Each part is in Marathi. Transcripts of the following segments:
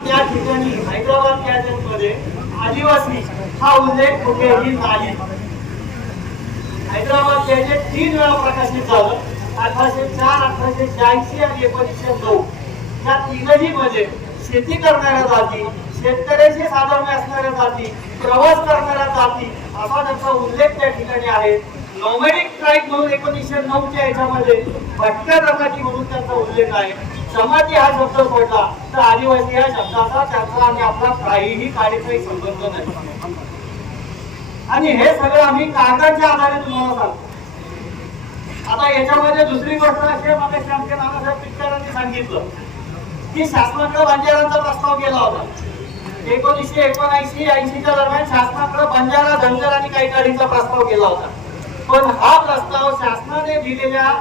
या ठिकाणी हैदराबादमध्ये आदिवासी हा उल्लेख कुठेही नाही. हैदराबाद गॅजेट तीन वेळा प्रकाशित झालं. अठराशे चार अठराशे शहाऐंशी आणि एकोणीसशे नऊ. या तीनही मध्ये शेती करणाऱ्या जाती शेतकऱ्याशी साधर्म्य असणाऱ्या जाती प्रवास करणाऱ्या जाती असा त्याचा उल्लेख त्या ठिकाणी आहे. नॉमेडिक ट्राईब म्हणून एकोणीसशे नऊच्या याच्यामध्ये भटक्या जमाती म्हणून त्याचा उल्लेख आहे. जमाती हा शब्द सोडला तर आदिवासी या शब्दाचा त्यांचा आणि आपला काहीही काळीचाही संबंध नाही. आणि हे सगळं आम्ही कागदाच्या आधारे तुम्हाला सांगतो. आता याच्यामध्ये दुसरी गोष्ट अशी आहे, मगाशी आमच्या नानासाहेब पिक्चरांनी सांगितलं की शासनाकडे बंजारांचा प्रस्ताव केला होता. एकोणीसशे एकोणऐंशी ऐंशीच्या दरम्यान शासनाकडे बंजारा धनगर आणि काही गाडीचा प्रस्ताव केला होता. पण हा प्रस्ताव शासनाने दिलेल्या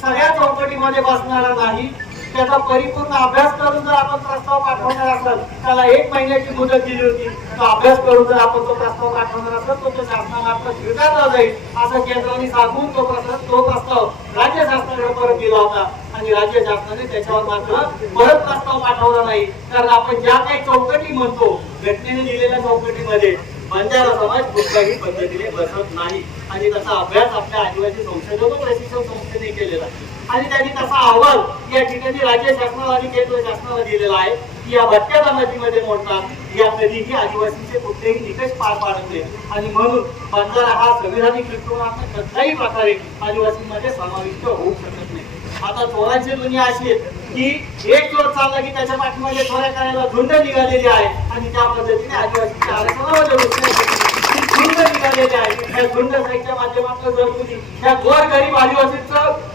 सगळ्या चौकटीमध्ये बसणारा नाही. त्याचा परिपूर्ण अभ्यास करून जर आपण प्रस्ताव पाठवणार असाल त्याला एक महिन्याची मुदत दिली होती तो अभ्यास करून जर आपण तो प्रस्ताव पाठवणार असेल तर तो शासनामार्फत स्वीकारला जाईल असं केंद्राने सांगून तो प्रस्ताव तो प्रस्ताव राज्य शासनाकडे परत दिला होता. आणि राज्य शासनाने त्याच्यावर मात्र परत प्रस्ताव पाठवला नाही. कारण आपण ज्या काही चौकटी म्हणतो घटनेने दिलेल्या चौकटीमध्ये बंजारा समाज कुठल्याही पद्धतीने बसत नाही. आणि तसा अभ्यास आपल्या आदिवासी संशोधन व प्रशिक्षण संस्थेने केलेला आणि त्यांनी तसा अहवाल या ठिकाणी राज्य शासनाला आणि केंद्र शासनाला दिलेला आहे की या भटक्या नदीमध्ये मोडतात या कधीही आदिवासीचे कुठलेही निकष पार पाडत नाही आणि म्हणून बंजारा हा संविधानिक दृष्टिकोनातून कसल्याही प्रकारे आदिवासींमध्ये समाविष्ट होऊ शकत नाही. आता चोरांची दुनिया अशी आहे की एक चोर चालला की त्याच्या पाठीमध्ये चोऱ्या करायला झुंड निघालेली आहे आणि त्या पद्धतीने आदिवासीच्या आरक्षणामध्ये झुंड निघालेली आहे. या झुंड साईच्या माध्यमातून जर तुम्ही त्या गोर गरीब आदिवासीचं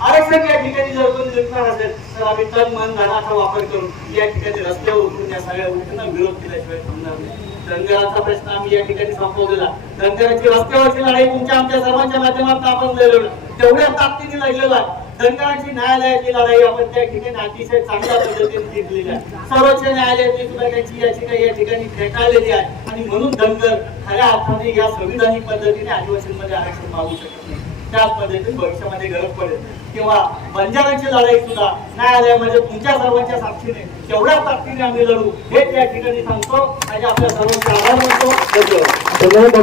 आरक्षण या ठिकाणी जर तुम्ही जिंकणार असेल तर आम्ही तन मन धनाचा वापर करून या ठिकाणी रस्त्यावर उतरून या सगळ्या गोष्टींना विरोध केल्याशिवाय थांबणार नाही. धनगराचा प्रश्न आम्ही या ठिकाणी संपवलेला. धनगराची रस्त्यावरची लढाई तुमच्या आमच्या सर्वांच्या माध्यमातून आपण लढवलं तेवढ्या ताकदीने लढलेला आहे. धनगराची न्यायालयाची लढाई आपण त्या ठिकाणी अतिशय चांगल्या पद्धतीने जिंकलेली आहे. सर्वोच्च न्यायालयाची सुद्धा त्याची याचिका या ठिकाणी फेटाळलेली आहे. आणि म्हणून धनगर खऱ्या अर्थाने या संविधानिक पद्धतीने आदिवासींमध्ये आरक्षण मागू शकत नाही. त्याच पद्धतीने भविष्यामध्ये गरज पडेल किंवा बंजाराची लढाई सुद्धा न्यायालयामध्ये तुमच्या सर्वांच्या साक्षीने तेवढ्या ताकदीने आम्ही लढू हे त्या ठिकाणी सांगतो. आणि आपल्या सर्वांचे आभार मानतो. धन्यवाद.